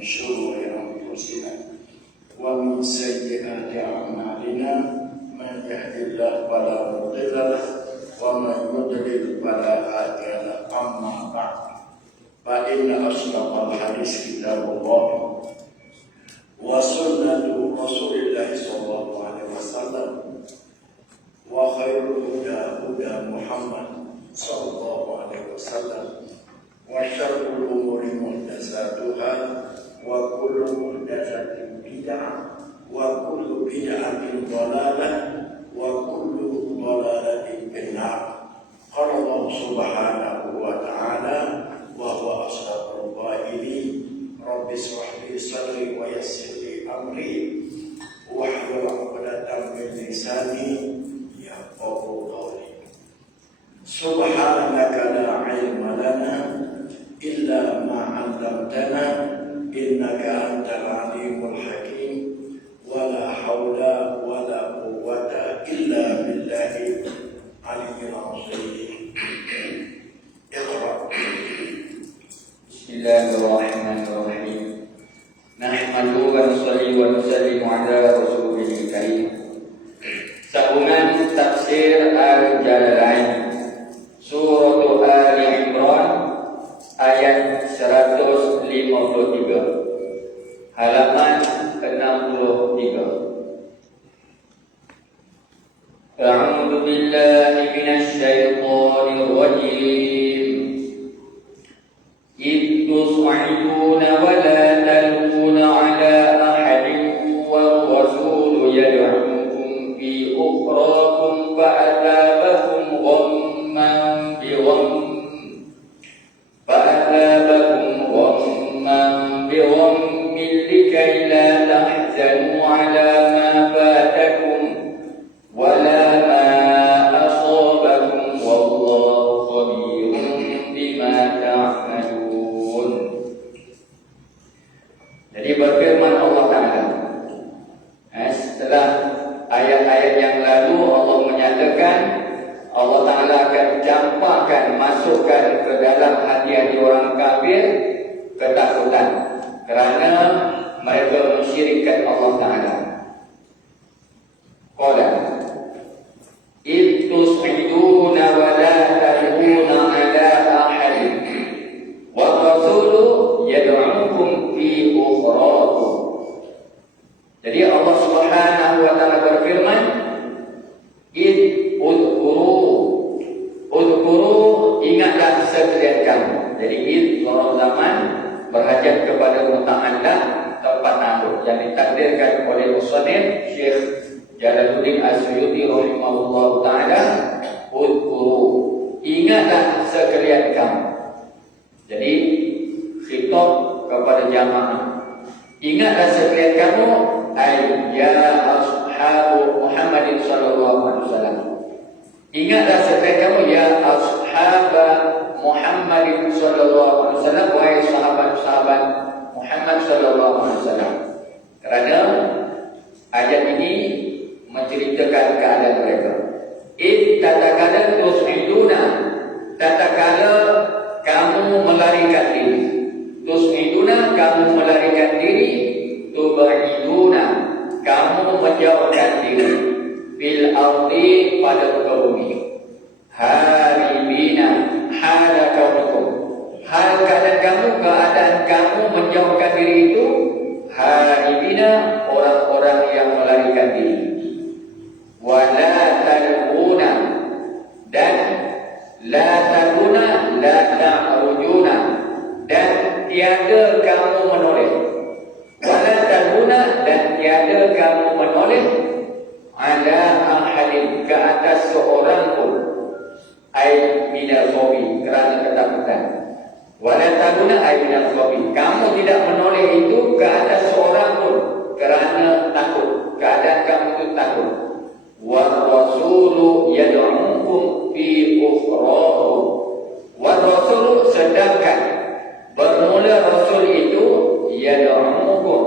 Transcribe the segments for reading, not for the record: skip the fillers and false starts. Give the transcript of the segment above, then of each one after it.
من شرور أنفسنا ومن سيئات أعمالنا من يهد الله فلا مضل له ومن يضلل فلا هادي له أما بعد فإن أصدق الحديث كتاب الله وسنة رسول الله صلى الله عليه وسلم وخير الهدى هدى محمد صلى الله عليه وسلم وشر الأمور محدثاتها وكل محدثة بدعة وكل بدعة ضلالة وكل ضلالة في النار. قال الله سبحانه وتعالى وهو أصدق القائلين رب اشرح لي صدري ويسر لي أمري واحلل عقدة من لساني يفقهوا قولي. سبحانك لا علم لنا إلا ما علمتنا إنك أنت العليم الحكيم ولا حول ولا قوة إلا بالله العلي العظيم. اقرأ. بسم الله الرحمن الرحيم. نحمده ونصلي ونسلم على رسوله الكريم. Sambungan tafsir Al-Jalalain Surah Ali Imran ayat 153 halaman 63. A'udzu billahi minasy syaithanir rajim. إذ تصعدون ولا تلقون على أحد والرسول يدعوكم في أخراكم فأثابكم غما بغم لكي لا تحزنوا على ما فاتكم ولا ما أصابكم والله خبير بما تعملون. Jadi berfirman Allah Ta'ala, setelah ayat-ayat yang lalu Allah menyatakan Allah Ta'ala akan campakkan, masukkan ke dalam hati-hati orang kafir ketakutan kerana mereka mensyirikkan Allah Ta'ala. Qala ittus'iduna wa la tarihuna ala ahadin wa rasulu yad'ukum fi ukhrakum. Jadi Allah Subhanahu wa Ta'ala berfirman, udhkuru, ingatlah sekalian kamu. Jadi lorong zaman berhajat kepada muta'allah tempat nahwu yang ditakdirkan oleh musannif Syekh Jalaluddin As-Suyuti rahimahullah ta'ala. Udhkuru, ingatlah sekalian kamu. Jadi khitab kepada jamaah, ingatlah sekalian kamu ya ashabu Muhammadin sallallahu alaihi wasallam. Ingatlah sekalian kamu ya ashab Muhammadin sallallahu alaihi wasallam, wahai sahabat-sahabat Muhammad sallallahu alaihi wasallam. Kerana ayat ini menceritakan keadaan mereka. Tatkala tus'iduna, tatkala kamu melarikan diri. Tus'iduna, kamu melarikan diri. Tub'iduna, kamu menjauhkan diri. Bil ardi, pada muka bumi. Haribina, hala kaunukum, hal keadaan kamu menjauhkan diri itu. Haribina, orang-orang yang melarikan diri. Wala talquna, dan la talquna, la ta'rujuna, dan tiada kamu menoleh. Wala talquna, dan tiada kamu menoleh ala ahadin, ke atas seorang pun. Ai minal khawfi, kerana ketakutan. Wala talquna ai minal khawfi, kamu tidak menoleh itu ke atas seorang pun kerana takut. Keadaan kamu itu takut. Wa rasulu yad'ukum fi ukhrakum. Wa rasulu, sedangkan bermula rasul itu yad'ukum,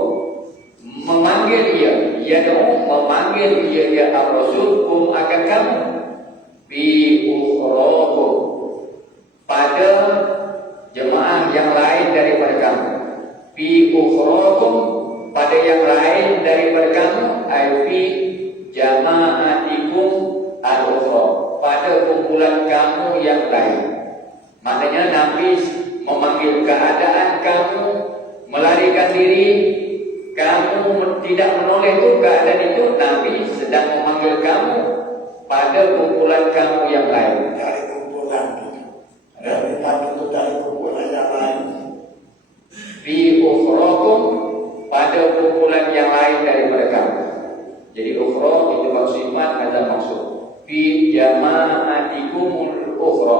memanggil ia, memanggil ia ya ar-rasul kum, akan kamu, fi ukhrakum, pada jemaah yang lain daripada kamu. fi ukhrakum pada yang lain daripada kamu, ai fi jama'atikum al-ukhra pada kumpulan kamu yang lain. Maknanya Nabi memanggil keadaan kamu melarikan diri, kamu tidak menoleh itu keadaan itu, Nabi sedang memanggil kamu pada kumpulan kamu yang lain. Dari kumpulan dari Nabi itu dari kumpulan yang lain. Fi ukhrakum pada kumpulan yang lain daripada kamu. Jadi ukhra itu maksudnya ada maksud. Fi jama'atikumul ukhra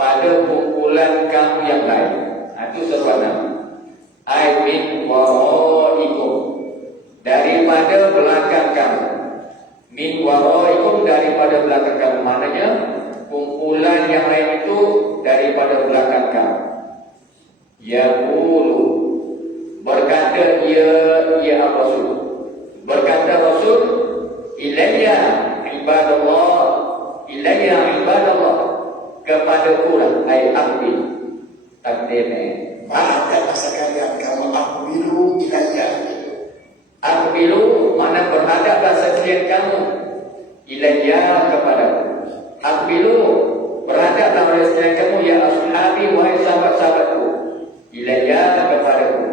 pada kumpulan kamu yang lain. Itu seruan Nabi. Ai min waraikum daripada belakang kamu. Min waraikum daripada belakang kamu. Maknanya kumpulan yang lain itu daripada belakang kamu. Yaqulu berkata ya Rasul. Berkata Rasul, ilayya ibadallah kepada kurang ay abdi takdirnya. Maka sekalian kamu aqbilu ilayya. Aqbilu mana berhadaplah sekalian kamu ilayya kepadaku. Aqbilu berhadaplah oleh sekalian kamu ya ashabi wahai sahabat-sahabatku. Ilayya kepadaku.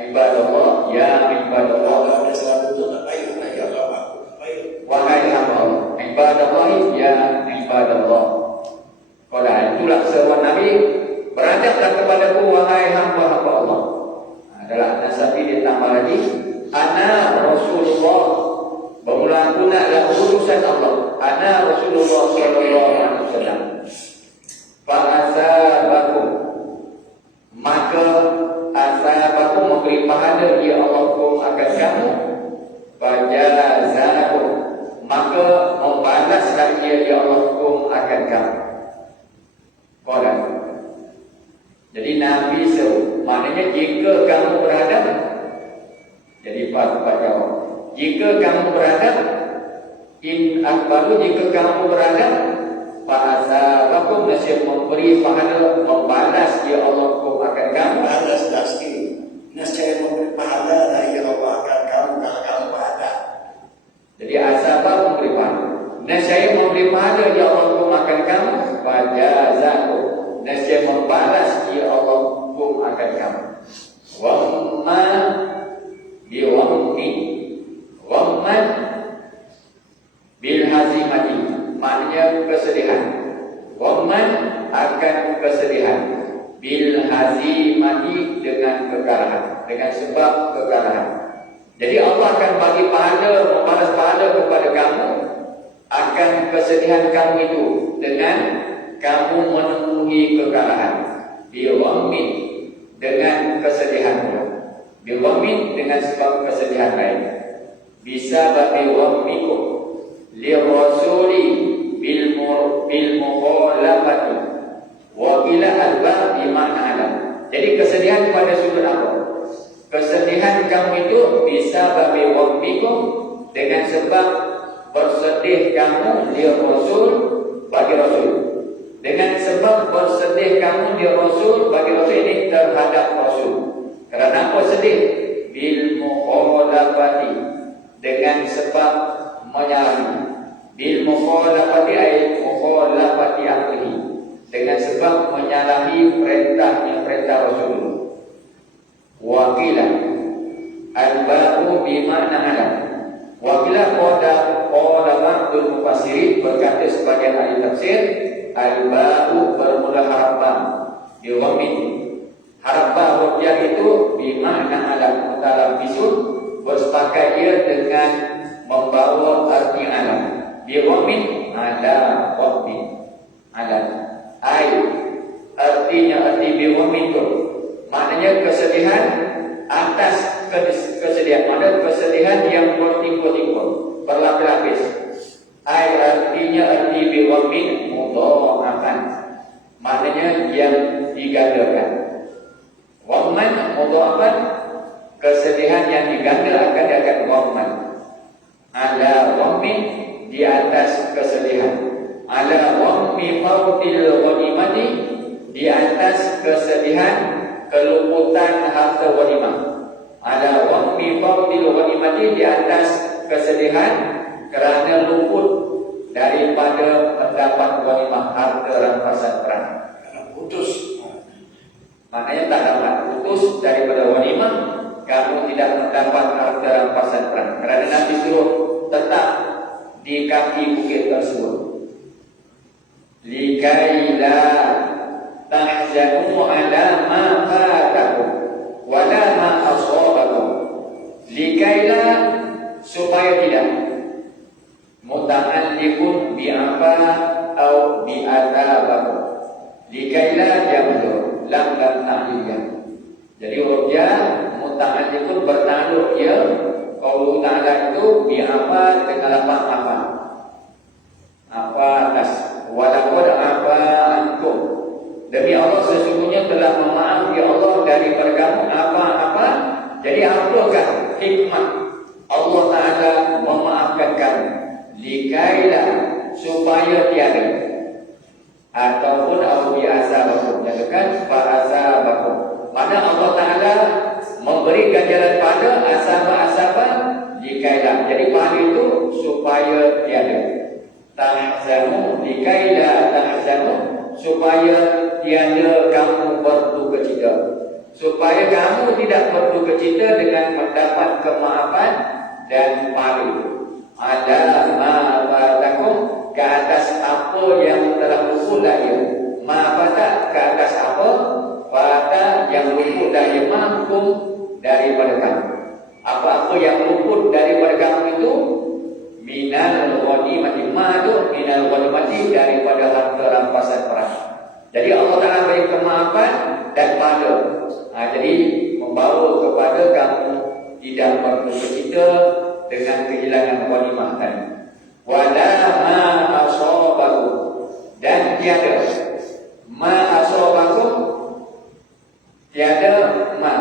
Ibadallah ya ibadallah. Ada satu itu baik ya Allah. Baik. Wahai hamba ibadallah ya ibadallah. Pada itulah seruan Nabi, berhadaplah kepadaku wahai hamba-hamba Allah. Adalah nasabi ditambah lagi, ana Rasulullah. Bermula pula adalah urusan Allah. Ana Rasulullah sallallahu alaihi wasallam. Fa asabakum maka asabakum memberi pahala ya Allah akan kamu. Fajazakum maka membalaslah ya Allah akan kamu. Qala. Jadi Nabi seru, maknanya jika kamu berhadap, jadi Pak jawab. Jika kamu berhadap, in akbaru jika kamu berhadap, fa'asabakum nasib memberi pahala membalas ya Allah akan kamu. Balas dasti. Nasib memberi pahala dari Allah akan kamu kalau kamu berhadap. Jadi asabah memberi pahala. Nasib memberi pahala ya Allah akan kamu. Fajazakum nasib membalas ya Allah akan kamu. Wamma biwammi wamman bil hazimati maknanya kesedihan. Wamman akan kesedihan. Bil hazimati dengan kekalahan, dengan sebab kekalahan. Jadi Allah akan bagi pahala, membalas pahala kepada kamu akan kesedihan kamu itu dengan kamu menemui kekalahan. Biwammin dengan kesedihan pula. Biwammin dengan sebab kesedihan lain. Bisa bagi wammikum li rasuli bil mukhalafati wa ila alba bimana alam. Jadi kesedihan pada sudut apa? Kesedihan kamu itu bisa bagi wammikum dengan sebab bersedih kamu li rasul bagi rasul. Dengan sebab bersedih kamu di Rasul bagi Rasul ini terhadap Rasul. Kerana apa sedih? Bil mukhalafati dengan sebab menyalahi. Bil mukhalafati ayat mukhalafati akhihi dengan sebab menyalahi perintah Rasul. Wakila al-ba'u bima'na alam. Wakila qala ba'dul mufassirin berkata sebagian ahli tafsir al-ba'u bermula harapan biwamin. Harapan rupiah itu bimakna alam dalam bisul bersepakat ia dengan membawa arti alam. Biwamin ada wamin alam. Artinya arti biwamin itu maknanya kesedihan atas kesedihan. Maknanya kesedihan yang bertimbul-timbul berlapis-lapis. Artinya arti biwamin mudha'afan maknanya yang digandakan. Waman mudha'afan kesedihan yang diganda akan diakan waman. Ala wamin di atas kesedihan. Ala wami fautil ghanimati di atas kesedihan keluputan harta ghanimah. Ada waqfi fardil ghanimati, di atas kesedihan kerana luput daripada mendapat ghanimah, harta rampasan perang. Putus. Maknanya tak dapat, putus daripada ghanimah, kamu tidak mendapat harta rampasan perang. Kerana Nabi suruh tetap di kaki bukit tersebut. Likaila tahzanu ala ma fatakum wala ma asabakum. Likaila, supaya tidak, muta'alliqun bi apa atau bi azabakum. Likaila dia betul, lam dan ta'liyah. Jadi huruf ya muta'alliqun bertakluk ya qaulu ta'ala itu bi apa dengan lafaz apa atas, walaqad apa antum, demi Allah sesungguhnya telah memaafkan Allah daripada kamu apa-apa. Jadi apakah hikmah Allah Ta'ala memaafkan kamu? Likaila, supaya tiada, ataupun au bi'asabakum, nyatakan fa'asabakum, mana Allah Ta'ala memberi ganjaran pada asabah-asabah likaila. Jadi pada itu supaya tiada. Tahzanu, likaila tahzanu, supaya tiada kamu berdukacita, supaya kamu tidak berdukacita dengan mendapat kemaafan dan pahala. Ada ma'afatakum, ke atas apa yang telah luput daya. Ma'afata, ke atas apa pada yang luput daya mampu daripada kamu. Apa-apa yang luput daripada kamu itu minal ghanimati, madu minal ghanimati, daripada harta rampasan perang. Jadi Allah Ta'ala beri kemaafan dan pada. Jadi membawa kepada kamu tidak berdukacita dengan kehilangan ghanimah tadi. Wala ma asabakum, dan tiada ma asabakum, tiada ma,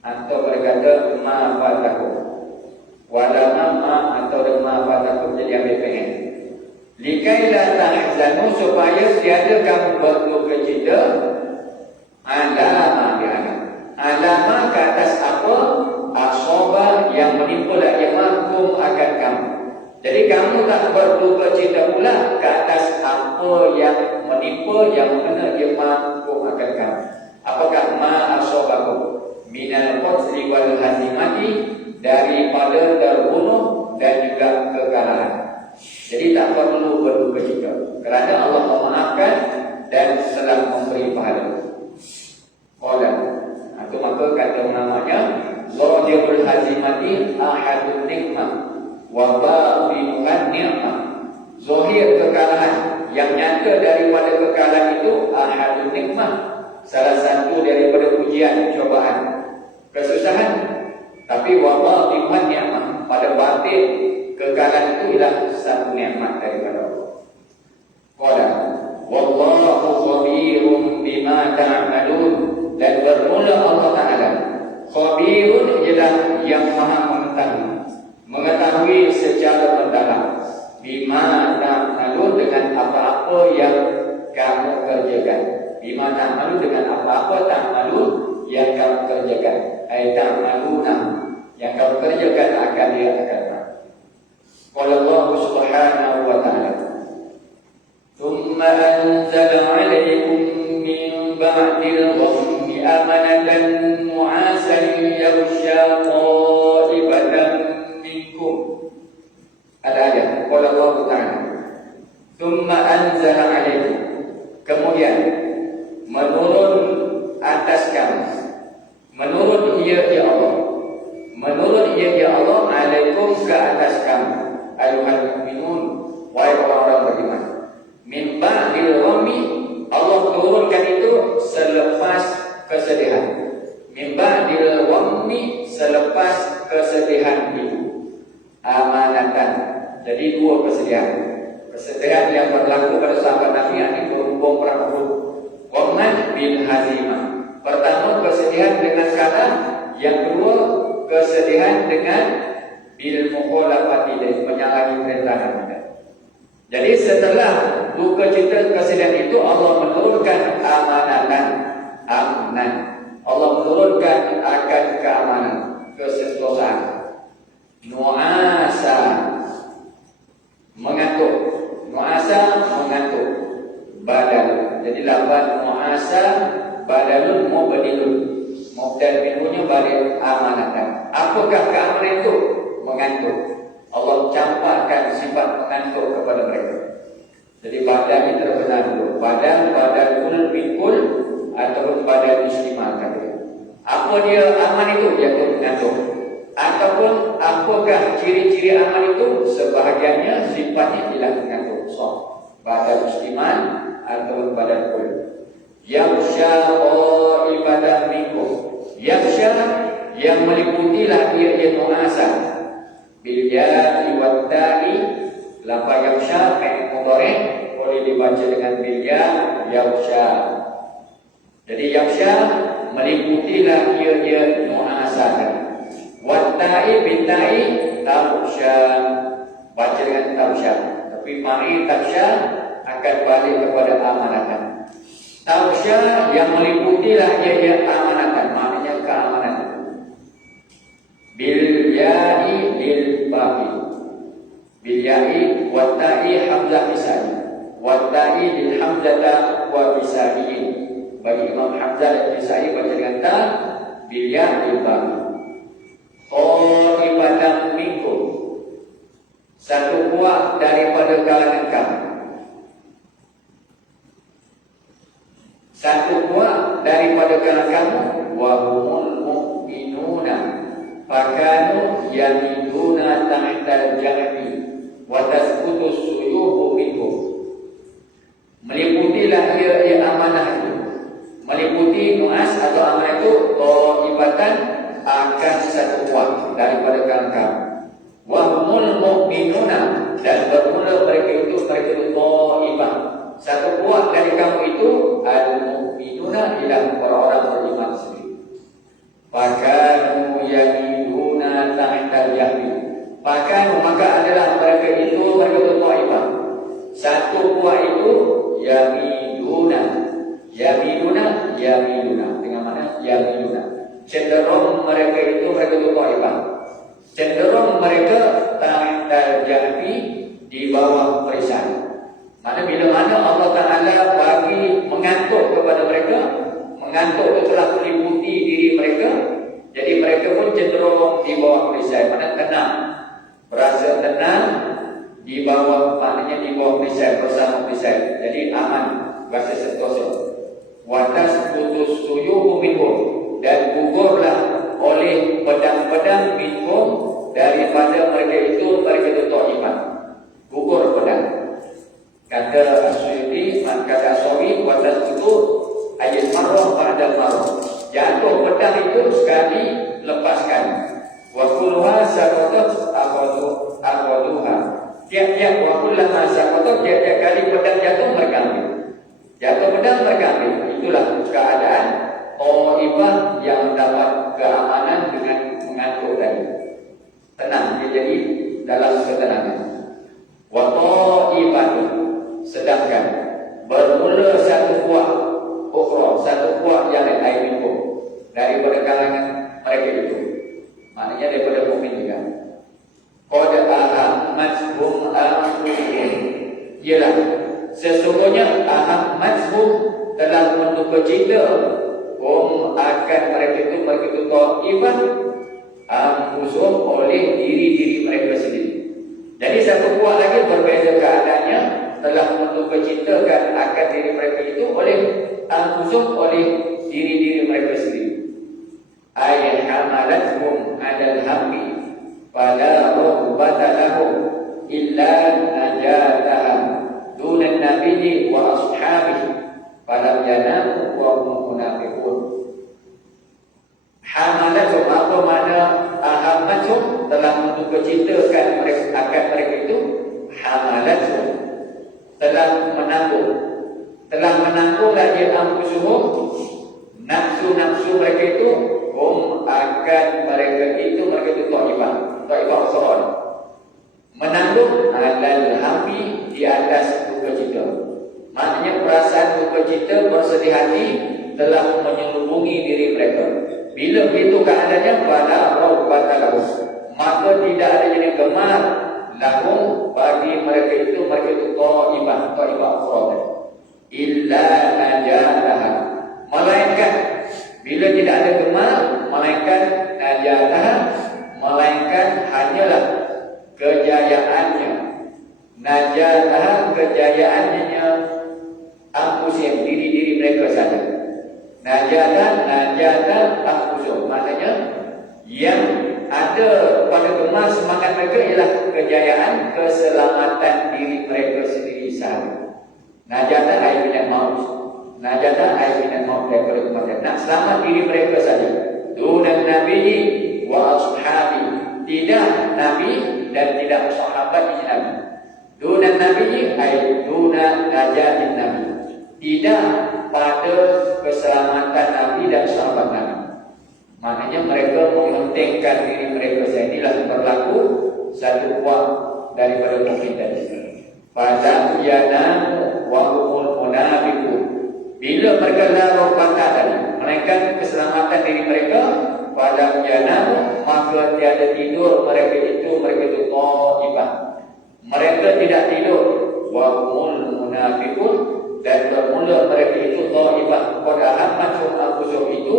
atau berkata ma fatakum, wala ma atau ma fatakum, jadi ambil pengen. Likaila tahzanu, supaya tiada kamu berdukacita ala ma ke atas apa asaba yang menimpa yang mahkum akan kamu. Jadi kamu tak berdukacita pula ke atas apa yang menimpa yang mana dia mahkum akan kamu. Apakah ma asabakum minal qatli wal hazimati, daripada terbunuh dan juga kekalahan. Jadi tak perlu berdukacita kerana Allah memaafkan dan telah memberi pahala. Qala, itu maka kata namanya zahirul hazimati ahadun nikmah wa batinuhan ni'mah. Zahir kekalahan, yang nyata daripada kekalahan itu ahadun nikmah, salah satu daripada ujian, cobaan, kesusahan. Tapi wa batinuhan ni'mah, pada batin kekalahan itu ialah satu nikmat daripada Allah. Qala wallahu khabirun bima ta'malun, dan bermula Allah Ta'ala. Khabirun ialah yang maha mengetahui secara mendalam. Bima ta'malun, dengan apa-apa yang kamu kerjakan. Bima ta'malun, dengan apa-apa ta'malun yang kamu kerjakan. Ay ta'maluna, yang kamu kerjakan akan dia akan. Qala Allah Subhanahu wa ta'ala, thumma anzala 'alaykum min ba'dil ghammi amanatan nu'asan yaghsha ta'ifatan minkum. Ada ayat qala Allah ta'ala, thumma anzala 'alaykum, kemudian menurun atas kamu, menurun ia ya Allah, menurun ia ya Allah, 'alaikum, ke atas kamu, ayuhal mu'minun, wahai orang-orang beriman. Min ba'dil ghammi, Allah turunkan itu selepas kesedihan. Min ba'dil ghammi, selepas kesedihan itu. Amanatan, jadi dua kesedihan. Kesedihan yang berlaku pada sahabat Nabi ini berhubung perang Uhud. Ghamman bil hazimah, pertama kesedihan dengan kalah, yang kedua kesedihan dengan bil mukhalafati, dan menyalahi perintah Nabi. Jadi setelah duka cita kesedihan itu Allah menurunkan amanatan, amna keamanan. Allah menurunkan akan keamanan, kesentosaan. Nu'asa, mengantuk. Nu'asa, mengantuk. Badal. Jadi lafaz nu'asa, badalun mubdilun. Mubdal minhunya balik amanatan. Apakah keamanan itu? Mengantuk. Allah campakkan sifat mengantuk kepada mereka. Jadi badan ini terkenal dulu. Badan kul bikul ataupun badan muslimah kata. Apa dia aman itu? Dia tu mengantuk. Ataupun apakah ciri-ciri aman itu? Sebahagiannya sifatnya tidak mengantuk. So, badan muslimah ataupun badan kul. Yaksha ibadah minkum. Yaksha yang meliputilah dia nu'asa. Bilyati watta'i. Lafaz yaksha fi'il mudhari boleh dibaca dengan bilya yaksha. Jadi yaksha meliputilah dia nu'asa. Watta'i binta'i taksha, baca dengan taksha. Tapi ma'i taksha akan balik kepada amanatan. Taksha yang meliputilah dia amanatan, maknanya keamanan. Bil ya'i lil babi. Bil ya'i wa ta'i hamzah bisai. Wa ta'i lil hamzata wa bisai. Bagi Imam Hamzah dan Bisai baca dengan ta, bil ya'i lil babi. Qaibatam minkum. Satu buah daripada kalangan kamu. Satu buah daripada kalangan kamu. Wa humul mu'minuna fakanu yamiduna tahtal jahmi wa tasqutu suyuhu minhum. Meliputilah ia amanah itu. Meliputi nu'as atau amanah itu ibatan akan satu buah daripada kalangan kamu. Wa humul mu'minuna, dan bermula mereka itu ibah. Satu buah dari kamu itu al-mu'minuna, ialah orang-orang beriman sendiri. Fakanu yamiduna tahtal jahmi. Fakanu, maka adalah mereka itu ibah. Satu buah itu yamiduna. Yamiduna dengan makna yamiduna. Cenderung mereka itu ibah. Cenderung mereka tahtal jahmi, di bawah perisai. Mana bila mana Allah Ta'ala bagi mengantuk kepada mereka, mengantuk itu telah meliputi diri mereka, jadi mereka pun cenderung di bawah perisai. Mana tenang, berasa tenang di bawah, maknanya di bawah perisai, bersama perisai. Jadi aman, berasa sentosa. Watas putus suyuhu minhum, dan gugurlah oleh pedang-pedang minhum daripada mereka itu iman. Gugur pedang. Kata Asy'ari, kata Asy'ari, watas itu ayat marrah pada marrah. Jatuh pedang itu sekali lepaskan. Wa kulluha saqatat aqwaduha. Tiap-tiap wa kullama saqatat, tiap-tiap kali pedang jatuh mereka ambil. Jatuh pedang mereka ambil. Itulah keadaan Taifah yang mendapat keamanan dengan mengantuk tadi. Tenang, dia jadi dalam ketenangan. Wa Taifatu, sedangkan bermula satu buah ukhra, satu buah yang lain itu daripada kalangan mereka itu, maknanya daripada mukmin juga. Qad ahammathum anfusuhum, ialah sesungguhnya ahammathum telah menduga cita akan mereka itu taifah anfusuhum oleh diri-diri mereka sendiri. Jadi satu buah lagi berbeza keadaannya, telah menduga-citakan akan diri mereka itu oleh anfusum, oleh diri-diri mereka sendiri. Ay hamalathum 'alal hammi fala rubbata lahum illa najatahum dunan nabiyyi wa ashabihi falam yanamu wa hum munafiqun. Hamalathum, apa makna ahammathum? Telah menduga-citakan mereka akan mereka itu. Hamalathum, telah menanggung lagi anfusuhum, nafsu-nafsu mereka itu, akan mereka itu taifah seorang menanggung alal hammi, di atas duka cita. Maknanya perasaan duka cita, bersedih hati telah menyelubungi diri mereka. Bila begitu keadaannya, pada rabbatalahu, maka tidak ada jenis gemar lahum bagi mereka itu ta'ibah ukhra, illa najataha, melainkan bila tidak ada gemar, melainkan najataha, melainkan hanyalah kejayaannya, najataha, kejayaannya anfusihim, diri-diri mereka saja. Najatan anfusihim, maknanya yang ada pada gemar semangat mereka ialah kejayaan, keselamatan diri mereka sendiri sahaja. Najatan ay minal maut, najatan ay minal maut, daripada kematian, nak selamat diri mereka saja. Dunan nabiyyi wa ashabi, tidak nabi dan tidak sahabat di Nabi. Dunan nabiyyi ay dunan najatin nabi, tidak pada keselamatan nabi dan sahabat nabi. Maknanya mereka mementingkan diri mereka sendiri. Inilah berlaku satu buah daripada mukmin tadi. Pada yanamu wa humul munafiqun, bila mereka larut patah tadi, melainkan keselamatan diri mereka, pada yanamu, maka tiada tidur mereka itu ta'ibah, mereka tidak tidur. Wa humul munafiqun, dan bermula mereka itu ta'ibah. Qad ahammatum anfusum, itu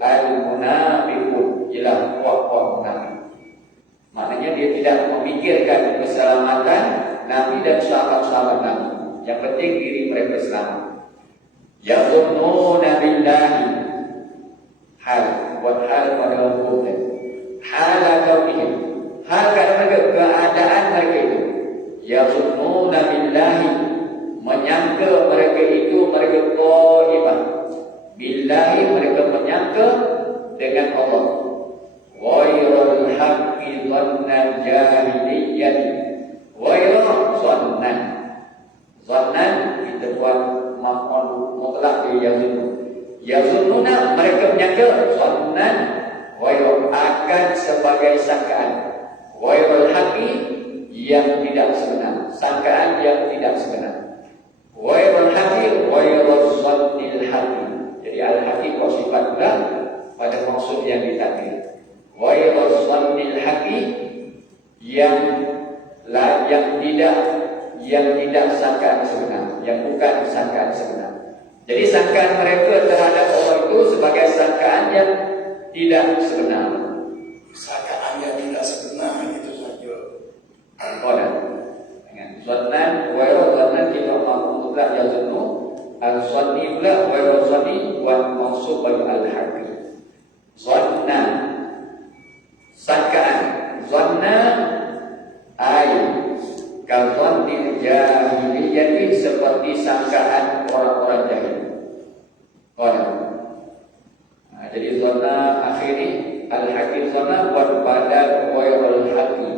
al-munafiqun, ialah puak-puak munafik. Maknanya dia tidak memikirkan keselamatan Nabi dan sahabat-sahabat Nabi. Yang penting diri mereka selamat. Yazunnuna billahi, hal buat hal pada hukumnya, hal kaunihim, hal keadaan mereka itu. Yazunnuna billahi, menyangka mereka itu mereka ta'ibah. Billahi, mereka menyangka dengan Allah. Ghairul haqqi dhannan jahiliyyah, ghairul dhannan. Dhannan kita buat maf'ul mutlak di yazunnu. Yazunnuna, mereka menyangka, dhannan ghairul, akan sebagai sangkaan. Ghairul haqqi, yang tidak sebenar, sangkaan yang tidak sebenar. Ghairul haqqi ghairul dhannil haqqi. Jadi al-haqiqah sifat pula pada maksud yang ditakdir. Ghairul dhannil haqqi, yang tidak sangkaan sebenar, yang bukan sangkaan sebenar. Jadi sangkaan mereka terhadap Allah itu sebagai sangkaan yang tidak sebenar. Sangkaan yang tidak sebenar itu saja. Dengan zannan, ghairul dhannan kita mampu mutlak yazunnu, al-zanni pula ghairul zanni wa maksud bil al-haqqi. Zanna, sangkaan. Zanna ay kadzanni jahiliyyah, seperti sangkaan orang-orang jahil. Jadi zanna akhiri al-haqqi, zanna wa badal ghairul haqqi.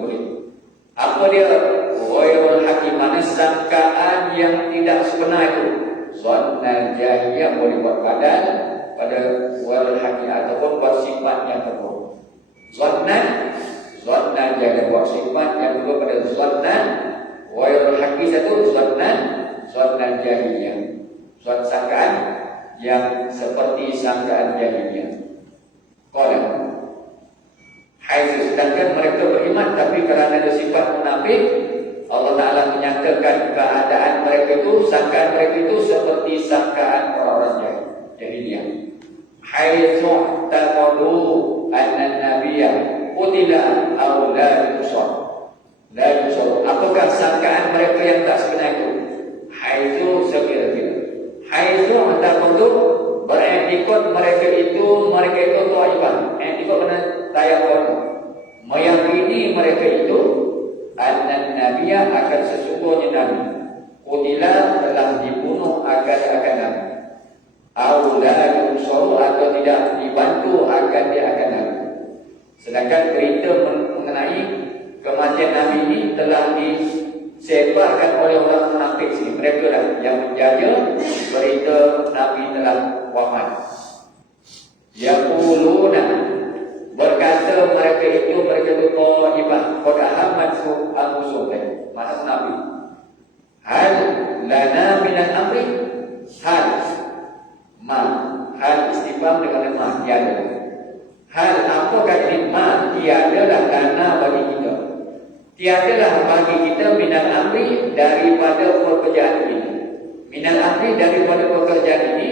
Apa dia ghairul haqqi? Mana sangkaan yang tidak sebenar itu. Zanna jahiliyah boleh buat badan pada ghairul haqqi ataupun buat sifat yang terburuk. Zanna jahiliyah buat sifat yang terburuk pada zanna. Ghairul haqqi satu zanna jahiliyah, suatu sangkaan yang seperti sangkaan jahiliyah. Qala, haitsu, sedangkan mereka beriman tapi kerana ada sifat munafik, Allah Ta'ala menyatakan keadaan mereka itu, sangkaan mereka itu seperti sangkaan orang-orang jahiliyah. Haitsu taqadu anna nabiyya qutila aw la yusar. Apakah sangkaan mereka yang tak sebenar itu? Haitsu sekira-kira. Haitsu taqadu, beriktikad mereka itu ta'ibah. Iktikad mana tayakun, meyakini mereka itu anna nabiyya, akan sesungguhnya Nabi, qutila, telah dibunuh akan Nabi, au la yunsaru, atau tidak dibantu akan dia akan Nabi. Sedangkan berita mengenai kematian Nabi ini telah disebarkan oleh orang munafik sini. Mereka lah yang menjaga berita Nabi telah wafat. Yaquluna, berkata mereka itu ta'ibah, qad ahammatum anfusum, mana Nabi, hal lana minal amri, hal istifham dengan ma, tiada. Hal apakah ini ma, tiadalah lana bagi kita. Tiadalah bagi kita minal amri daripada pekerjaan ini. Minal amri daripada pekerjaan ini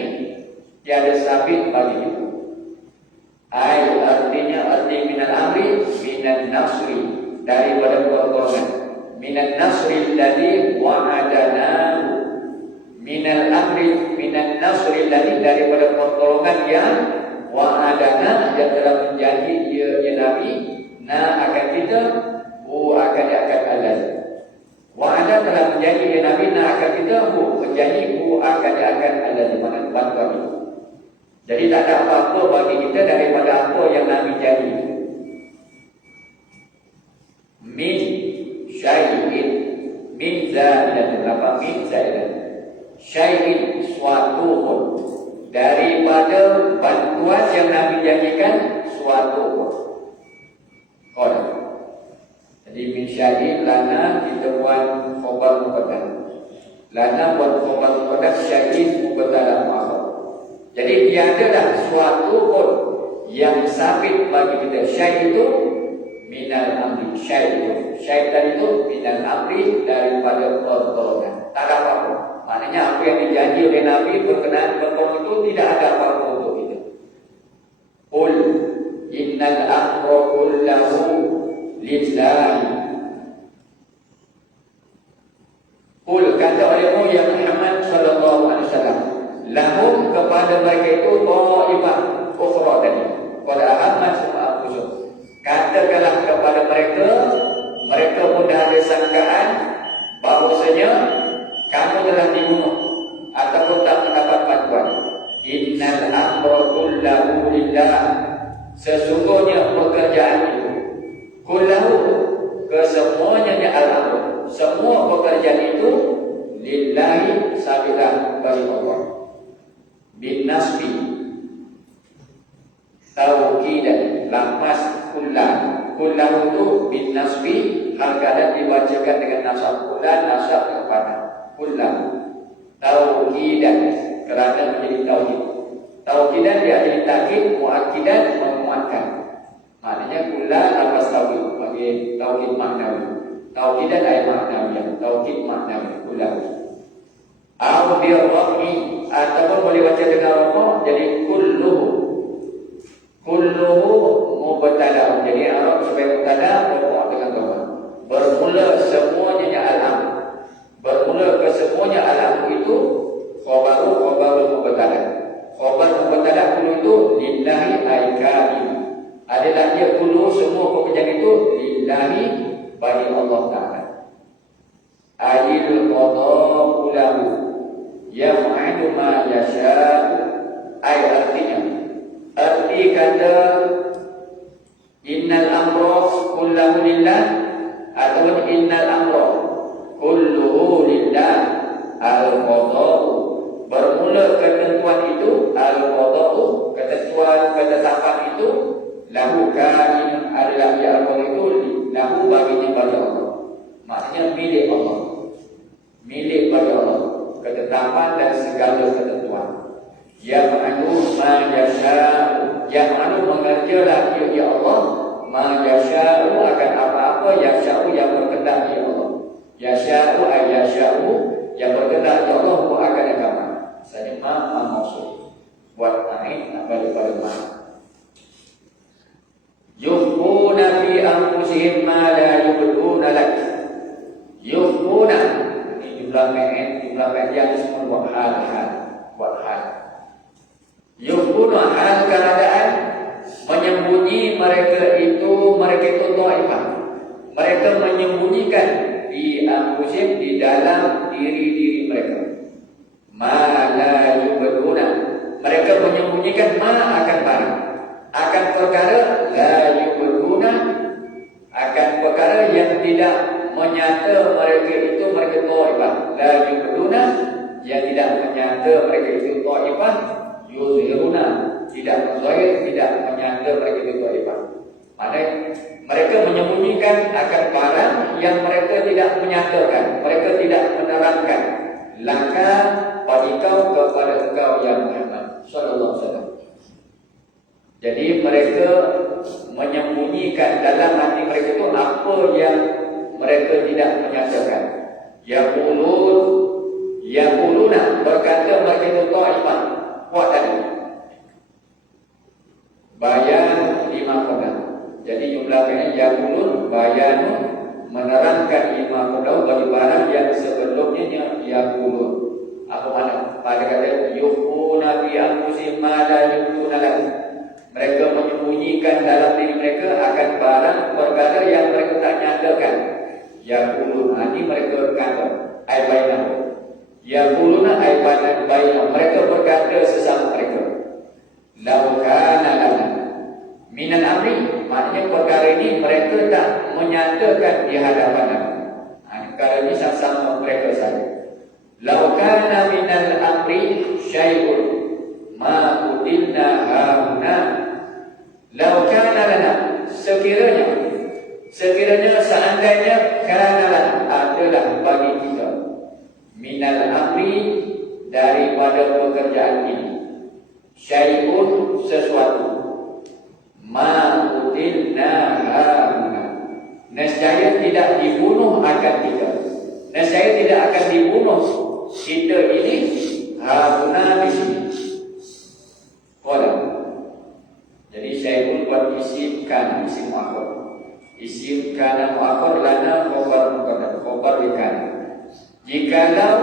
tiada sabit bagi kita. Artinya arti minal amri minan nasri, daripada pertolongan. Minan nasri alladhi wa'adana. Minal amri minan nasri alladhi, daripada pertolongan yang wa'adana, yang telah menjanji ya Nabi akan kita akan Allah. Wa'ada telah menjanji ya Nabi akan kita menjanji akan Allah, di mana bantuan itu. Jadi tak ada apa-apa bagi kita daripada apa yang Nabi janji. Min syai'in, min zaidatin, apa min zaidatin, syai'in, suatu pun, daripada bantuan yang Nabi janjikan, suatu pun. Jadi min syai'in lana ditemuan khobar muqaddam. Lana buat khobar muqaddam, syai'in muqaddam ma'khar. Jadi tiadalah suatu pun yang sabit bagi kita. Syai' itu minal amri. Syai' tadi itu minal amri, daripada pertolongan. Tak ada apa-apa. Maknanya apa yang dijanji oleh Nabi berkenaan pertolongan itu tidak ada apa-apa untuk kita. Qul innal amra kullahu lillahi. Qul, kata olehmu ya Muhammad sallallahu alaihi wasallam, lahum, kepada mereka itu ta'ifah ukhra tadi. Qad ahammat sema'afusuh, katakanlah kepada mereka, mereka pun dah ada sangkaan bahawasanya kamu telah dibunuh ataupun tak mendapat bantuan. Innal amra kullahu lillah, sesungguhnya pekerjaan itu, kullahu, kesemuanya al-amr, semua pekerjaan itu lillahi, sabilah bagi Allah. Bin nasbi tauqidan, lamas kullahu itu bin nasbi, hal keadaan dibacakan dengan nasab kulan, nasab kepada kullahu. Tauqidan, kerana menjadi tauhid. Tauqidan dia jadi takkid, muakkidan, menguatkan. Maknanya kulan lapas tauhid bagi tauhid maknawi. Tauqidan ayat maknawi, tauhid maknawi kullahu. Au birrahmi, ataupun boleh baca dengan roh, jadi kulluhu mubtada. Jadi Arab sebagai mubtada, roh dengan dhamma. Bermula semuanya alam. Bermula kesemuanya alam itu khabaru mubtada. Khabar mubtada kullu itu lillahi aikani. Adalah dia kullu, semua pekerjaan itu lillahi, bagi Allah Ta'ala. Ayil qada'u lahu yaf'alu ma yasha'u. Arti kata innal amra kullahu lillah atau innal amra kulluhu lillah, al-qada'u, bermula ketentuan itu, al-qada'u, ketentuan ketetapan itu, lahu kain, adalah ya Allah itu lahu, baginya bagi Allah. Maknanya milik Allah, milik bagi Allah, ketetapan dan segala ketentuan. Ya'malu ma yasha'u, ya'malu mengerjalah ya Allah, ma yasha'u akan apa-apa, yasha'u yang berkehendak ya Allah. Yasha'u ayyasha'u, yang berkehendak ya Allah akan agama. Misalnya ma maksud buat naik daripada ma. Yukhuna fi anfusihim ma la yubduna lak. Yukhuna, ini jumlah fi'il yang semua buat hal. Yukhuna, hal keadaan menyembunyi mereka itu ta'ifah. Mereka menyembunyikan di anfusihim, di dalam diri-diri mereka. Ma la yubduna, mereka menyembunyikan ma akan barang, akan perkara la yubduna, akan perkara yang tidak menyata mereka itu mereka ta'ifah. La yubduna, yang tidak menyata mereka itu ta'ifah. Yuzhiruna, tidak zahir, tidak menyata mereka itu ta'ifah. Maknanya mereka menyembunyikan akan barang yang mereka tidak menyatakan, mereka tidak menerangkan. Laka bagi kau, kepada engkau ya Muhammad sallallahu alaihi wasallam. Jadi mereka menyembunyikan dalam hati mereka itu apa yang mereka tidak menyatakan. Yaquluna berkata mereka itu ta'ifah. Kuat tadi. Bayan 5 qadar. Jadi jumlahnya yaqulun bayanu menerangkan 5 qadar bagi barang yang sebelumnya yaqulun. Apa makna? Pada kata yukhuna fi anfusihim ma la yubduna lahum. Mereka menyembunyikan dalam diri mereka akan barang perkara yang mereka tak nyatakan. Yaqulun, ini mereka berkata ai bainahum. Yaquluna ai bainahum, mereka berkata sesama mereka. Lau kana lana minan amri, maknanya perkara ini mereka tak menyatakan di hadapan aku. Perkara ini sama mereka saja. Lau kana minal amri syai'un ma qutilna hauna. Lau kana lana, sekiranya seandainya kana lana adalah bagi kita minal amri daripada pekerjaan ini syai'un sesuatu ma qutilna hauna, nescaya tidak dibunuh akan kita, nescaya tidak akan dibunuh kita ini hauna di sini. Jadi syai'un buat isim kana, isim muakhir. Isim kana muakhir lana khabar muqaddam, khabar kan. Jikalau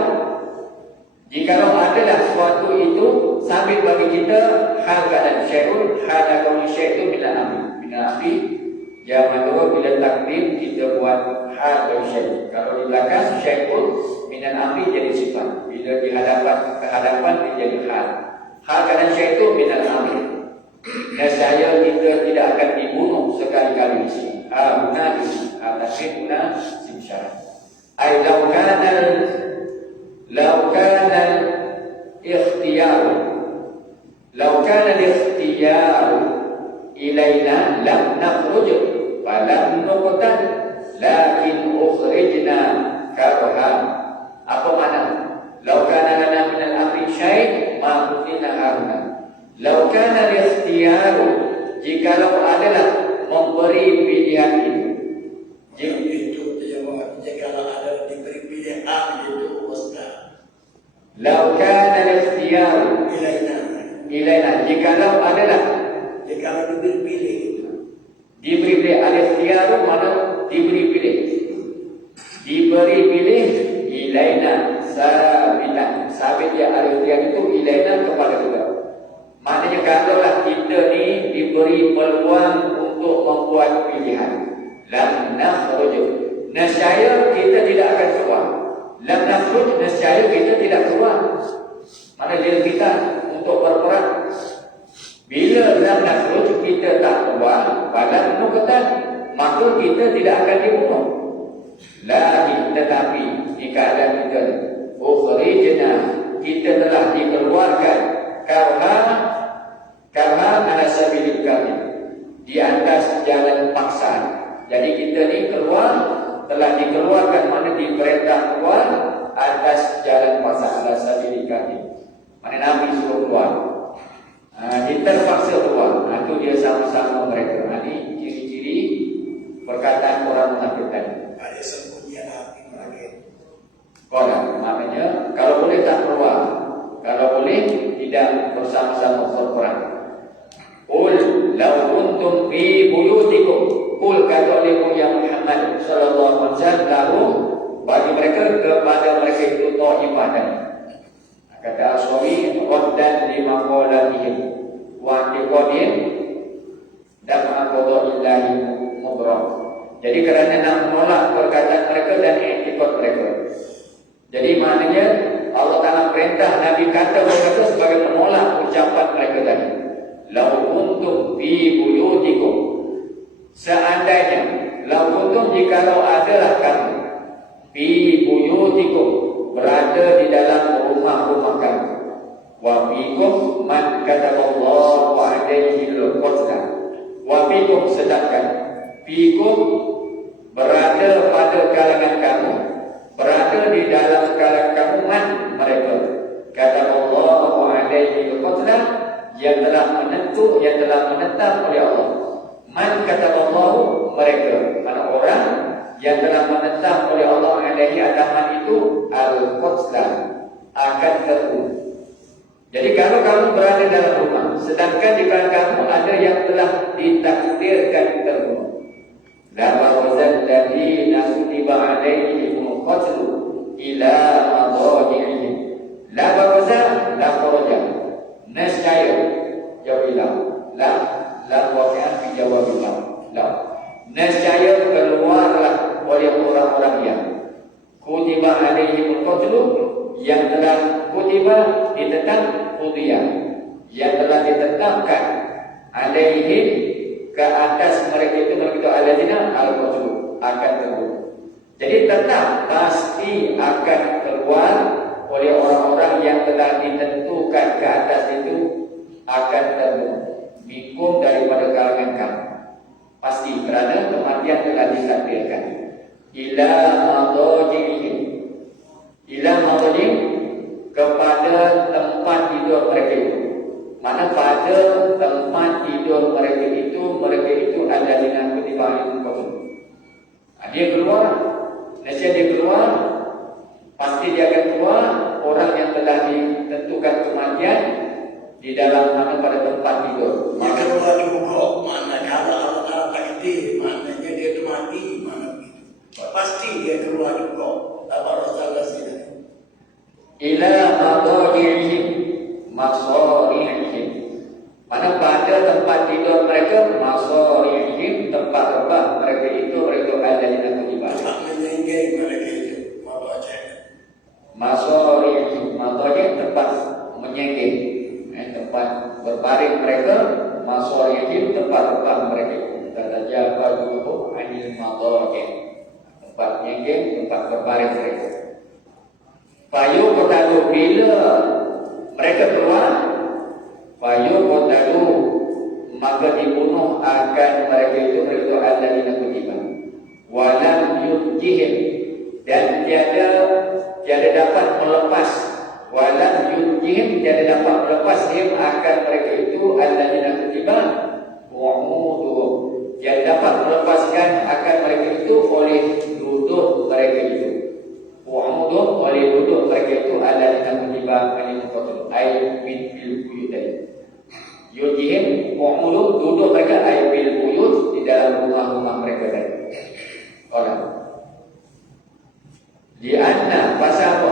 adalah suatu itu sambil bagi kita hal keadaan syai'un, hal kauni syai'un bila amri. Jangan lupa bila takdim kita buat hal bagi syai'un. Kalau di belakang syai'un minan amri jadi sifat. Bila di hadapan dia jadi hal. Hal keadaan syai'un minan amri. Nescaya kita tidak akan dibunuh sekali-kali di sini. Guna di sini. Tasrif guna sim syarat. Ay lau kana ikhtiyar ilaina lam nakhruj falam nuqtal lakin ukhrijna karha. Apa makna? Lau kana lana min al-amri syai' ma kunna haruna. Lau kana al-ikhtiyaru, jikalau adalah memberi pilihan itu. Jikalau ada diberi pilihan itu wasda. Lau kana al-ikhtiyaru ilaina, jikalau diberi pilih. Diberi pilih al-ikhtiyaru mana diberi pilih. Diberi pilih ilaina sabilan. Sabit ya al-ikhtiyar itu ilaina kepada kita. Maknanya kalaulah kita ni diberi peluang untuk membuat pilihan, lam nakhruj, nescaya kita tidak akan keluar. Lam nakhruj, nescaya kita tidak keluar. Mana diri kita untuk berperang. Bila lam nakhruj kita tak keluar, pada nuqtan, maka kita tidak akan dibunuh. Lagi tetapi di keadaan kita ukhrijna, kita telah dikeluarkan karena ala sabilil kadhib, di atas jalan paksaan. Jadi kita ni telah dikeluarkan, mana diperintah keluar atas jalan paksaan ala sabilil kadhib. Mana Nabi suruh keluar. Kita terpaksa keluar. Itu dia sama-sama mereka. Ini ciri-ciri perkataan orang munafik tadi. Ada sembunyian hati mereka. Kodak, maknanya kalau boleh tak keluar, kalau boleh tidak bersama-sama berperang. Qul law kuntum fi buyutikum, qul kata oleh Muhammad sallallahu alaihi wasallam bagi mereka, kepada mereka itu ta'ifah tadi. Kata Aswawi raddan lima qawlatihim wa antiqadin dafa qada'illahi mubrah. Jadi kerana nak menolak perkataan mereka dan etikot mereka. Jadi maknanya Allah Ta'ala perintah Nabi kata mereka sebagai menolak ucapan mereka tadi. Lau kuntum fi buyutikum, seandainya lau kuntum, jikalau adalah kamu fi buyutikum, berada di dalam rumah-rumah kamu, wa fikum man kataballahu alaihi al-qatla, wa fikum, sedangkan fikum berada pada kalangan kamu, berada di dalam kalangan kamu man mereka kataballahu alaihi al-qatla, yang telah menetap oleh Allah. Man kataballahu, mereka, mana orang yang telah menetap oleh Allah alaihi ataman itu al-qatla, akan terbunuh. Jadi kalau kamu berada dalam rumah, sedangkan di belakang kamu ada yang telah ditakdirkan terbunuh, la ba'dzal ladina kutiba alaihimul qatlu ila madajihim. La ba'dzal la kharaja, nescaya, jawabilah, la waqi'an fi jawabilah, la nescaya keluarlah oleh orang-orang yang kutiba alaihimul qatlu, yang telah kutiba ditetap qudiyah, yang telah ditetapkan alaihim ke atas mereka itu alladzina al-qatlu, akan terbunuh. Jadi tetap pasti akan keluar oleh orang-orang yang telah ditentukan ke atas itu akan terbunuh. Minkum, daripada kalangan kamu, pasti, kerana kematian telah ditakdirkan. Ila madajihim, ila madajihim, kepada tempat tidur mereka itu. Mana pada tempat tidur mereka itu alladzina kutiba alaihimul qatl. Dia keluar, nescaya dia keluar, pasti dia akan keluar orang yang telah ditentukan kematian di dalam mana pada tempat tidur. Maka keluar di hukum, mana kalau Allah takdir, maknanya dia itu mati, mana begitu. Pasti dia keluar di hukum. Apa Rasulullah SAW? Ila madajihim, masarihim, mana pada tempat tidur mereka, masarihim, tempat-tempat mereka itu, mereka alladzina kutiba. Maknanya mereka itu masarihim, madajih tempat menyenggih, tempat berbaring mereka, masarihim, tempat-tempat mereka. Tatajafa juhum anil madajih, tempat menyenggih, tempat berbaring mereka. Fayu kotalu, bila mereka keluar, fayu kotalu, maka dibunuh akan mereka itu alladzina kutiba. Walam yujihim, dan tiada dapat melepas, walam yujihim, tiada dapat melepas him akan mereka itu alladzina kutiba wa'uduhum, tiada dapat melepaskan akan mereka itu oleh duduk mereka itu. Wa'uduhum, oleh duduk mereka itu alladzina kutiba alaihimul qatl, ay bil buyut. Yujihim wa'uduhum, duduk mereka ay bil buyut, di dalam rumah-rumah mereka tadi. Orang di anna, pasal apa?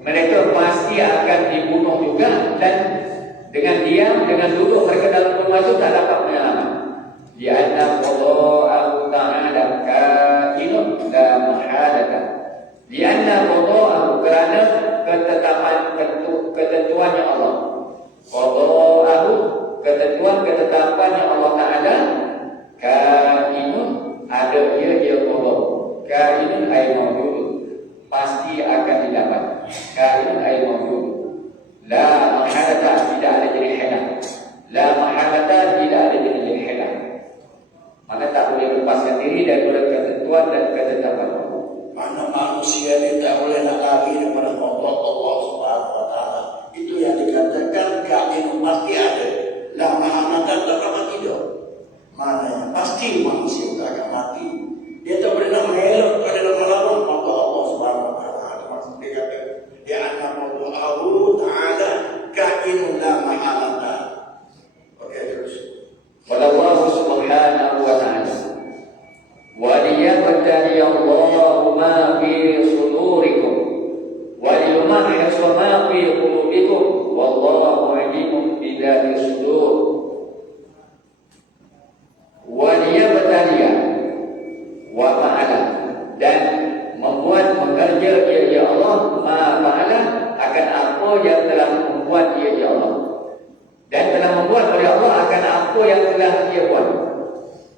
Mereka pasti akan dibunuh juga, dan dengan diam, dengan duduk mereka dalam rumah itu tak dapat menyelamat. Di anna qada'ahu ta'ala kainun la mahalata. Di anna qada'ahu, kerana ketentuannya Allah. Qada'ahu, ketetapannya Allah Ta'ala, kainun, ada dia qada. Kainun ay mawjud, pasti akan didapat. Kainun ay mawjud, la mahalata, tidak ada jadi hadah. La mahalata, tidak ada jadi hadah. Maka tak boleh lepaskan diri daripada ketentuan dan ketetapan Allah. Mana manusia dia tak boleh nak lari daripada Allah Subhanahu Wa Taala. Itu yang dikatakan kainun, pasti ada. La mahalata, tak akan tidur. Mana pasti manusia akan mati. Dia tak boleh nak mengelak, tak boleh nak melawan maka Allah Subhanahu Wa Taala. Maksud dia kata, dia akan Allah Ta'ala kainun la mahalata. Okey, terus. Wallahu subhanahu wa ta'ala wa liyabtali Allahu ma fi sudurikum wa liyumahhis ma fi qulubikum wallahu alimun bi dzati sudur. Wa liyabtali wa ta'ala, dan membuat mengerja ia Allah ma ta'ala, akan apa yang telah membuat ia Allah, dan telah membuat oleh Allah akan apa yang telah dia buat.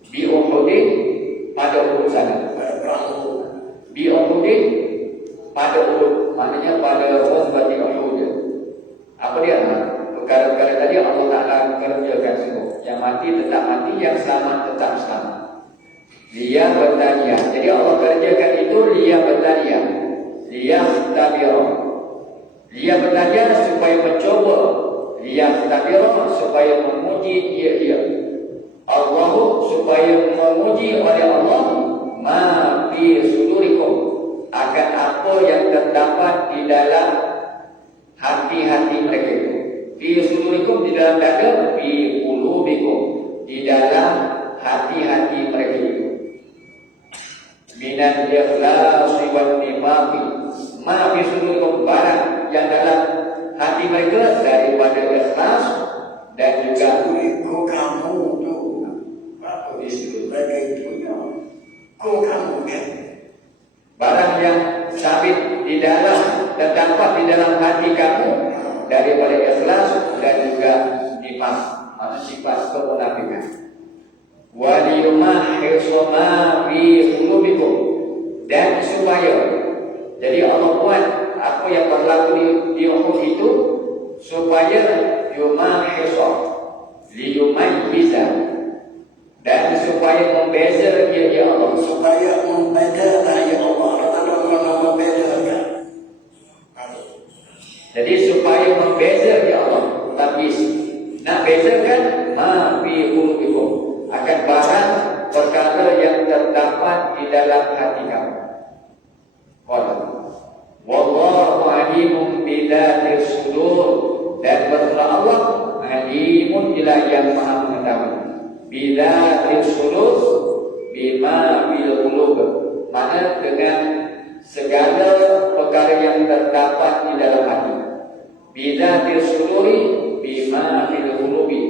Bi Uhudin, pada Uhud sana. Bi Uhudin, pada Uhud, maknanya pada Ghazwat Uhud. Apa dia? Perkara-perkara tadi Allah Ta'ala kerjakan semua. Yang mati tetap mati, yang selamat tetap selamat. Dia bertanya. Jadi Allah kerjakan itu dia bertanya. Dia tabirah. Dia bertanya supaya mencoba liyaktabira supaya memuji dia. Allah supaya memuji oleh Allah ma fi sudurikum akan apa yang terdapat di dalam hati-hati mereka itu. Fi sudurikum di dalam dada, fi qulubikum di dalam hati-hati mereka itu. Minal ikhlasi wan nifaqi ma fi sudurikum barang yang dalam hati mereka daripada ikhlas dan juga Kau kamu tu apa disebut mereka itu ya? Kau kamu kan? barang yang sabit di dalam terdapat di dalam hati kamu daripada ikhlas dan juga nifaq, maksud sifat kemunafikan. Wa liyumahhisu ma fi qulubikum dan supaya jadi Allah buat apa yang berlaku di Uhud itu supaya yumahhisu liyumayyiza dan supaya membeza dia Allah, Supaya membedakan ya Allah. Allah membedakan. jadi supaya membeza dia Allah. Tapi nak bezakan ma fi qulubikum akan barang perkara yang terdapat di dalam hati kamu. Wallahu alimun bidzatis sudur dan betul Allah alimun ialah yang maha mengetahui bidzatis sudur bima bil qulub, makna dengan segala perkara yang terdapat di dalam hati. Bidzatis suduri bima bil qulubi,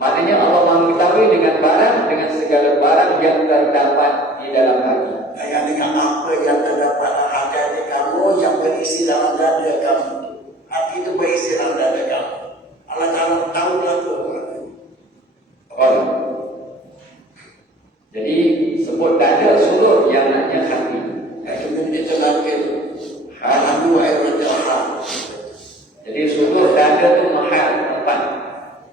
maknanya Allah maha mengetahui dengan barang, dengan segala barang yang terdapat di dalam hati. Yang dengan apa yang terdapat hati kamu yang berisi dalam dada kamu. Hati itu berisi dalam dada kamu. Allah Ta'ala tahu laku. Jadi sebut dada sudur yang naknya hati. Kemudian dia terlakir. Alhamdulillah Allah. Jadi sudur dada itu mahal tempat.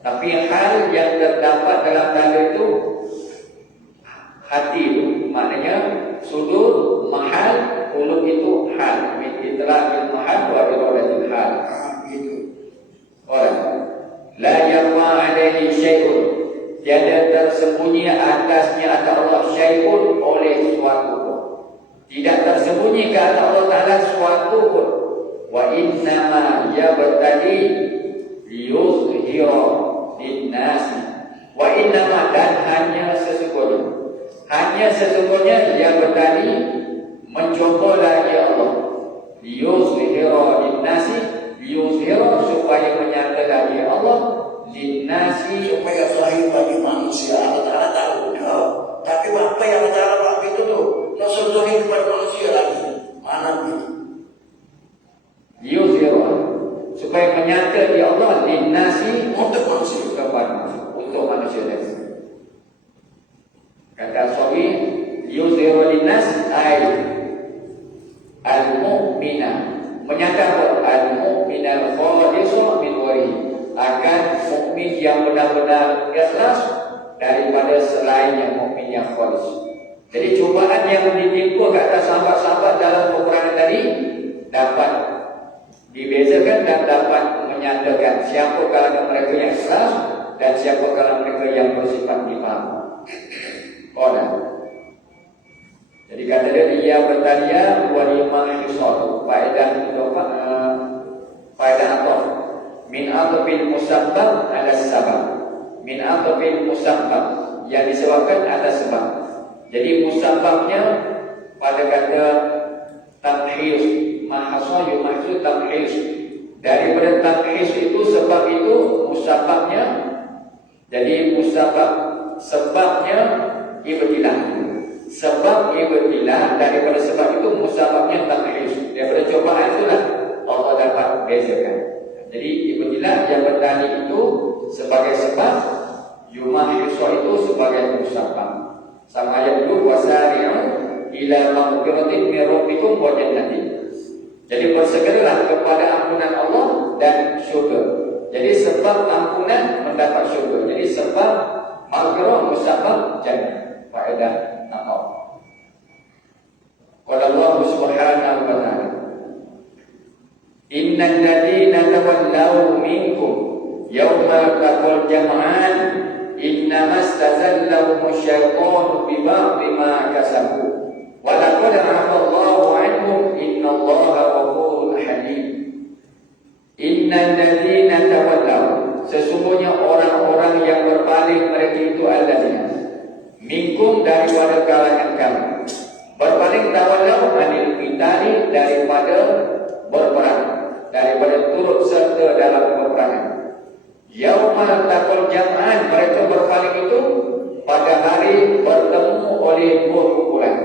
Tapi hal yang terdapat dalam dada itu hati itu, maknanya sudur mahal, qulub itu hal. Itlaq mahal wa iradatul hal. Orang la yarwa alaihi syai'un, tiada tersembunyi atasnya atas Allah syai'un oleh suatu pun. Tidak tersembunyi ke atas Allah Ta'ala suatu pun. Wa innama yabtali liyuzhira linnasi. Wa innama dan hanya sesungguhnya yang bertani mencobalah ya Allah liyuzhira linnasi, liyuzhira supaya menyatakan ya Allah linnasi Supaya sahih bagi manusia. Allah Ta'ala tahu. Tapi apa yang Allah Ta'ala buat itu tu? Sahih kepada manusia lagi. Mana begitu? liyuzhira supaya menyatakan ya Allah linnasi Untuk manusia. kepada untuk manusia tadi. Kata suami yuzhiru linnas ay al-mu'mina, menyatakan al-mu'mina al-khalisu min wari, akan mukmin yang benar-benar ikhlas daripada selain yang mukmin yang khalis. Jadi cubaan yang ditimpa ke atas sahabat-sahabat dalam peperangan tadi dapat dibezakan dan dapat menyatakan siapa kalangan mereka yang ikhlas dan siapa kalangan mereka yang bersifat nifaq. Jadi kata dia bertanya walimah yusol faedah apa? Min atfil musabbab ala sabab. Min atfil musabbab yang disebabkan ada sebab. Jadi musabbabnya pada kata tamhis, mahasa yumahisu tamhis. Daripada tamhis itu sebab itu musabbabnya. Jadi musabbab sebabnya ibtilah. Sebab ibtilah daripada sebab itu musababnya tamhis. Daripada cobaan itulah Allah dapat bezakan. Jadi ibtilah yang bertani itu sebagai sebab, yumahisu itu sebagai musabab. Sama ayat dulu wasari'u ila maghfiratin min rabbikum wa jannatin. Jadi bersegeralah kepada ampunan Allah dan syurga. Jadi sebab ampunan mendapat syurga. Jadi sebab maghfirah musabab jannah. Faedah apa? Qala Allah Subhanahu wa ta'ala innal ladzina tawallaw minkum yauma taqul jam'an innamas tazallahum asyaitanu bi ba'dhi ma kasabu wa laqad 'afa Allahu 'anhum innallaha ghafurun halim. Innal ladzina tawallaw, sesungguhnya orang-orang yang berpaling mereka itu alladzina minkum daripada kalangan kamu. Berpaling tawallaw anil qitali daripada berperang, daripada turut serta dalam peperangan. Yaumal taqul jam'an, mereka berpaling itu pada hari bertemu oleh dua kumpulan.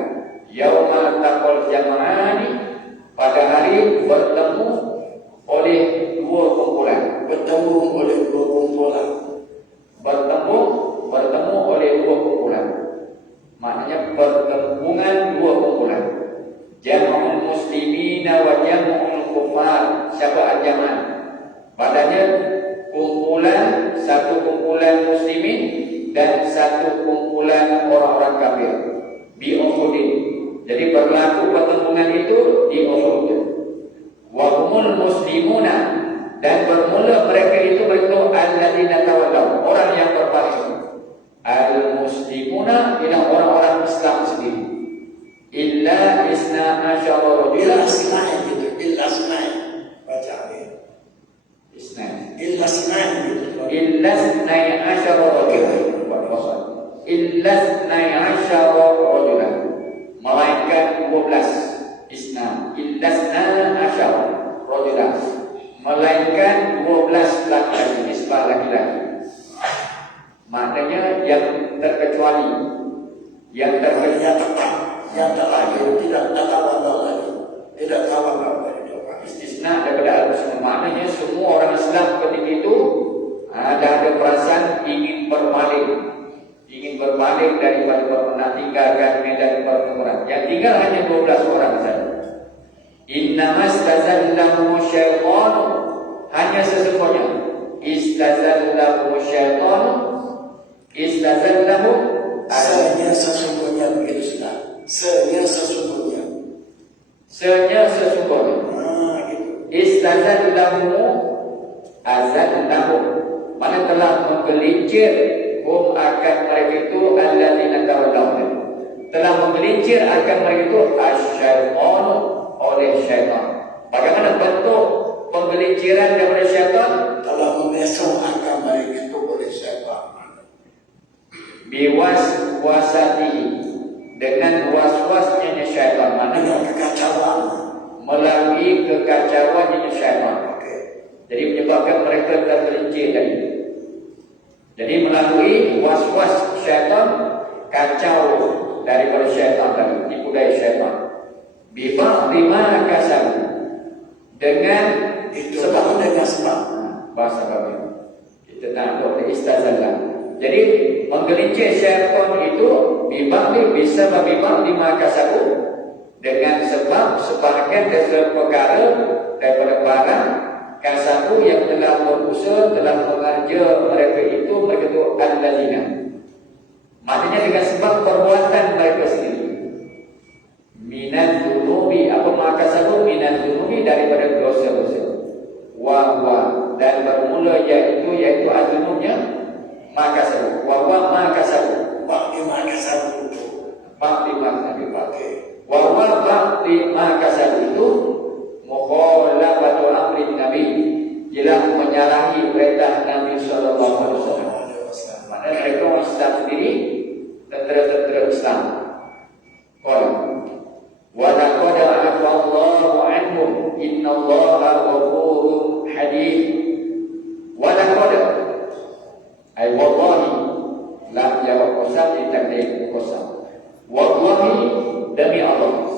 Yaumal taqul jam'an, pada hari bertemu oleh dua kumpulan. Bertemu oleh dua kumpulan. Bertemu oleh dua kumpulan. Maknanya pertemuan dua kumpulan. Jam'ul muslimina wa jam'ul kufar. Siapa al-jam'an? Padanya kumpulan, satu kumpulan muslimin dan satu kumpulan orang-orang kafir di Uhud. Jadi berlaku pertemuan itu di Uhud. Wa humul muslimuna, dan bermula mereka itu alladzina tawallaw, orang yang berpaling. Al-muslimuna ialah orang-orang Islam sendiri. Illa isna asyara rajulan, Illa snain baca ni. isna Illa snain gitu. illa isnai asyara rajulan, illa isnai asyara rajulan, melainkan 12. Isna illa isna asyara rajulan, melainkan 12 laki-laki, nisbah laki-laki. Maknanya yang terkecuali, yang terkecuali, Yang terakhir tidak tawallah lagi. Tidak tawallah lagi. istisna daripada al-muslim. Maknanya semua orang Islam ketika itu ada perasaan ingin berpaling daripada berperang, tinggalkan medan pertempuran. Yang tinggal hanya 12 orang saja. Innamas tazallahu syaitanu, hanya sesungguhnya istazallahu syaitanu, istazallahu, Senya sesungguhnya begitu sudah. Senya sesungguhnya. Gitu. Istazallahu azallahu, mana telah menggelincir akan mereka itu alladzina tawallaw, telah menggelincir akan mereka itu asyaitanu, oleh syaitan. Bagaimana bentuk penggelinciran daripada syaitan? Telah memesong akan mereka itu oleh syaitan. Biwaswasatihi, dengan waswasnya syaitan. Maknanya Kekacauan. melalui kekacauannya syaitan. Jadi menyebabkan mereka tergelincir tadi. Jadi melalui waswas syaitan, kacau daripada syaitan tadi, tipu daya syaitan. Bifa'li ma kasabu, dengan Sebab dengan sebab. bahasa kami kita tahu istazallah. Jadi menggelincir syaitan itu bifa'li bisa bifa'li ma kasabu, dengan sebab sebahagian dari perkara daripada barang kasabu yang telah berusaha, telah mengerja mereka itu alladzina. Maknanya dengan sebab perbuatan mereka sendiri. Minan dunubi, apa makasabu minan dunubi, daripada dosa-dosa. Wa dan bermula yaitu adunubnya makasabu. Wa makasabu. Bakti makasabu itu. Bakti makasabu itu mukhalafatu amri Nabi, jelas menyalahi perintah Nabi sallallahu alaihi wasallam. Maknanya mereka orang Islam sendiri, tentera-tentera Islam. Wa laqad 'afa Allahu 'anhum innallaha ghafurun halim. Wa laqad, ay wallahi, lam jawab qasam ditakdir qasam. Wallahi, demi Allah,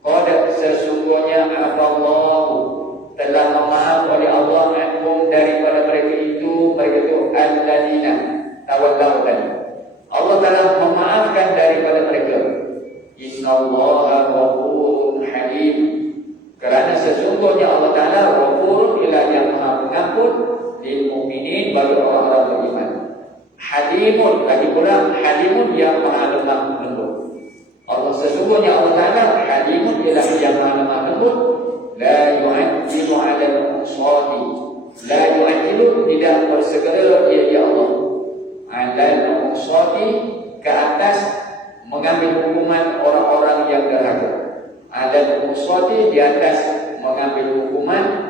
qad sesungguhnya 'afa Allahu, telah memaaf oleh Allah anhum daripada mereka itu alladzina tawallaw tadi. Allah telah memaafkan daripada mereka. Innallaha ghafurun halim, kerana sesungguhnya Allah Ta'ala ghafur, ialah yang maha pengampun, lil mu'minin, bagi orang-orang beriman. Halimun, lagi pula halimun, yang maha lemah lembut. Allah sesungguhnya Allah Ta'ala halimun, ialah yang maha lemah lembut. La yu'adzimu 'ala al-muqsati, La yu'ajilu, tidak bersegera dia Allah. Dan muqsati, ke atas mengambil hukuman orang-orang yang derhaka. Dan muqsati, di atas mengambil hukuman